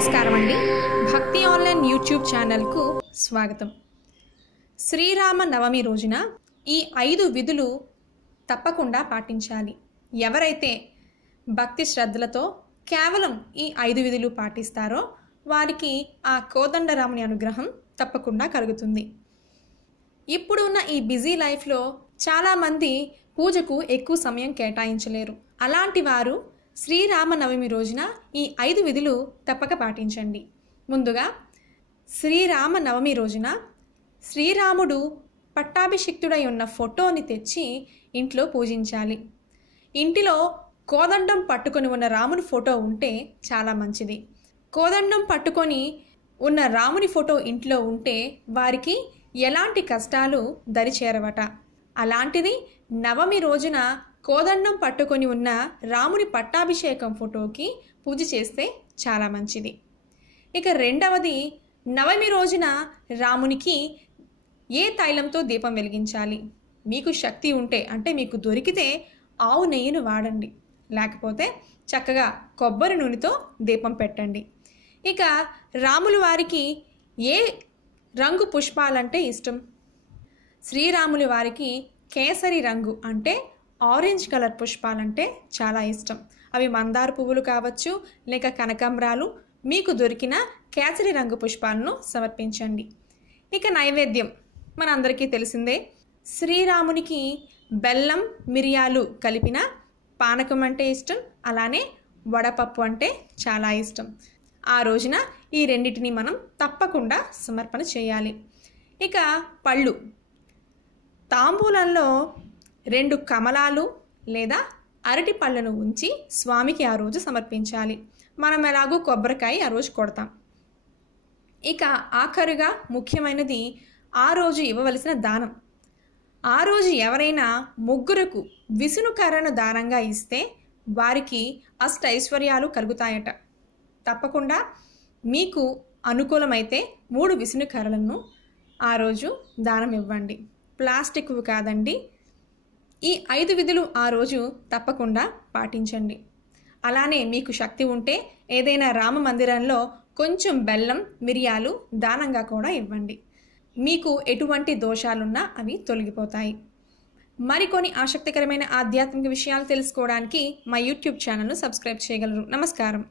నమస్కారం అండి భక్తి ఆన్లైన్ యూట్యూబ్ ఛానల్కు స్వాగతం. శ్రీరామ నవమి రోజున ఈ ఐదు విధులు తప్పకుండా పాటించాలి. ఎవరైతే భక్తి శ్రద్ధలతో కేవలం ఈ ఐదు విధులు పాటిస్తారో వారికి ఆ కోదండరాముని అనుగ్రహం తప్పకుండా కలుగుతుంది. ఇప్పుడు ఉన్న ఈ బిజీ లైఫ్లో చాలామంది పూజకు ఎక్కువ సమయం కేటాయించలేరు. అలాంటి వారు శ్రీరామనవమి రోజున ఈ ఐదు విధులు తప్పక పాటించండి. ముందుగా శ్రీరామనవమి రోజున శ్రీరాముడు పట్టాభిషిక్తుడై ఉన్న ఫోటోని తెచ్చి ఇంట్లో పూజించాలి. ఇంటిలో కోదండం పట్టుకొని ఉన్న రాముని ఫోటో ఉంటే చాలా మంచిది. కోదండం పట్టుకొని ఉన్న రాముని ఫోటో ఇంట్లో ఉంటే వారికి ఎలాంటి కష్టాలు దరిచేరవట. అలాంటిది నవమి రోజున కోదండం పట్టుకొని ఉన్న రాముని పట్టాభిషేకం ఫోటోకి పూజ చేస్తే చాలా మంచిది. ఇక రెండవది నవమి రోజున రామునికి ఏ తైలంతో దీపం వెలిగించాలి? మీకు శక్తి ఉంటే అంటే మీకు దొరికితే ఆవు నెయ్యిని వాడండి. లేకపోతే చక్కగా కొబ్బరి నూనెతో దీపం పెట్టండి. ఇక రాములు వారికి ఏ రంగు పుష్పాలంటే ఇష్టం? శ్రీరాములు వారికి కేసరి రంగు అంటే ఆరెంజ్ కలర్ పుష్పాలంటే చాలా ఇష్టం. అవి మందార పువ్వులు కావచ్చు లేక కనకాంబరాలు. మీకు దొరికిన కేసరి రంగు పుష్పాలను సమర్పించండి. ఇక నైవేద్యం. మనందరికీ తెలిసిందే శ్రీరామునికి బెల్లం మిరియాలు కలిపిన పానకం అంటే ఇష్టం అలానే వడపప్పు అంటే చాలా ఇష్టం. ఆ రోజున ఈ రెండింటిని మనం తప్పకుండా సమర్పణ చేయాలి. ఇక పళ్ళు. తాంబూలంలో రెండు కమలాలు లేదా అరటి పళ్ళను ఉంచి స్వామికి ఆ రోజు సమర్పించాలి. మనం ఎలాగూ కొబ్బరికాయ ఆ రోజు కొడతాం. ఇక ఆఖరుగా ముఖ్యమైనది ఆ రోజు ఇవ్వవలసిన దానం. ఆ రోజు ఎవరైనా ముగ్గురకు విసును కర్రను దానంగా ఇస్తే వారికి అష్ట ఐశ్వర్యాలు కలుగుతాయట. తప్పకుండా మీకు అనుకూలమైతే మూడు విసును కర్రలను ఆ రోజు దానం ఇవ్వండి. ప్లాస్టిక్వి కాదండి ఈ ఐదు విధులు ఆ రోజు తప్పకుండా పాటించండి. అలానే మీకు శక్తి ఉంటే ఏదైనా రామ మందిరంలో కొంచెం బెల్లం మిరియాలు దానంగా కూడా ఇవ్వండి. మీకు ఎటువంటి దోషాలున్నా అవి తొలగిపోతాయి. మరికొన్ని ఆసక్తికరమైన ఆధ్యాత్మిక విషయాలు తెలుసుకోవడానికి మా యూట్యూబ్ ఛానల్ను సబ్స్క్రైబ్ చేయగలరు. నమస్కారం.